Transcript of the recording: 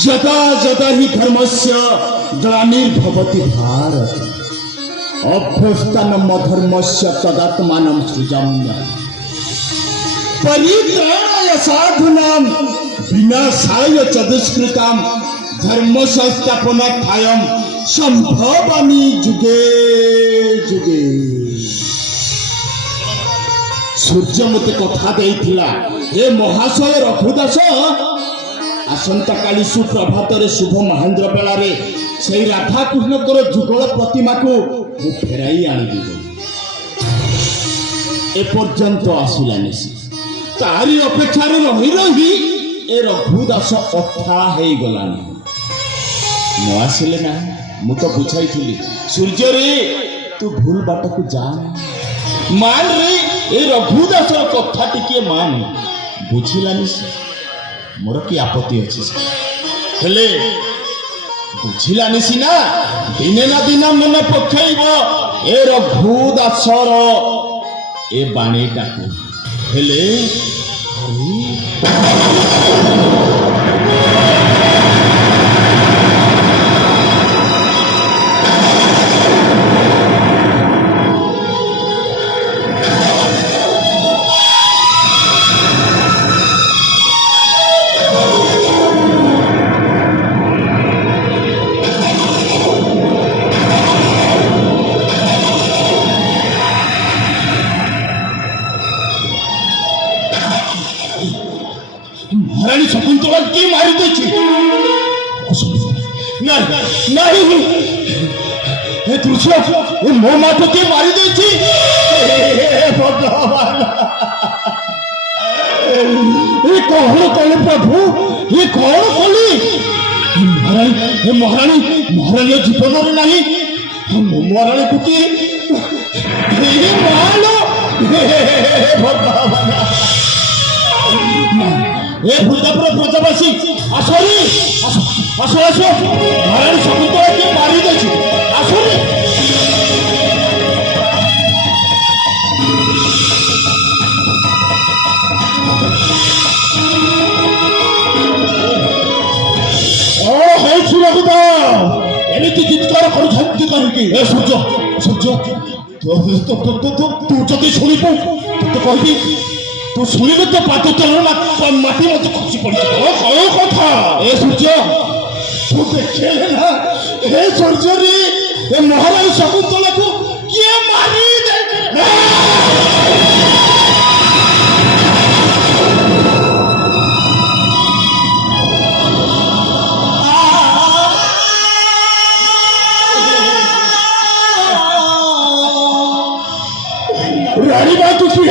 यदा यदा हि धर्मस्य ग्लानिर्भवति भारत अभ्यस्तनम धर्मस्य तदात्मानं सृजाम्यहम् परित्राणाय साधूनां विनाशाय च दुष्कृतां धर्म संस्थापनार्थाय संभवामि जुगे जुगे। सूर्य मते कथा देइथिला हे महाशय रघुदास आसंता काली सुप्रभात शुभ महेंद्र बेलारे से राधा कृष्णकर जुगल प्रतिमा को फेराई आनी एपर्यंत आसलानी तारी अपेक्षा रही रही ए रघुदास अथा हो गलानी न आसिले ना मु तो बुझाई सूर्य रे तू भूल बाट को जा मान रे ए रघुदास कथा टिके मान बुझिलानी मोर कि आपत्ति अच्छी हेले बुझिलानी सीना दिने ना दिन मन पखेब ए रघुदासर ए बाणीटा को हेले महारानी शकुंतला की मारी देछि नहीं हे तुलसी ए मो माथ की मारी देछि हे भगवान ये कौन कले प्रभु ये कौन कली महारानी जीवन रे नहीं महारानी कुटी हे मालो हे भगवान ए भूलतापुर प्रजावासी आसोरी आसो आसो महारानी शकुंतला के मारी देछि आसोरी ओ हे सुरगुदा एमिति चित्कार करू शक्ति करकी ए सूर्य तू जति शुणिबु तो कहबी तू शुणिबे तो पात तल माटी मत खसी पड़ी कौ कथा ए सूर्य तू देखे ना ए सूर्य रे ए महारानी शकुंतला को किए मारी दे रानी बात की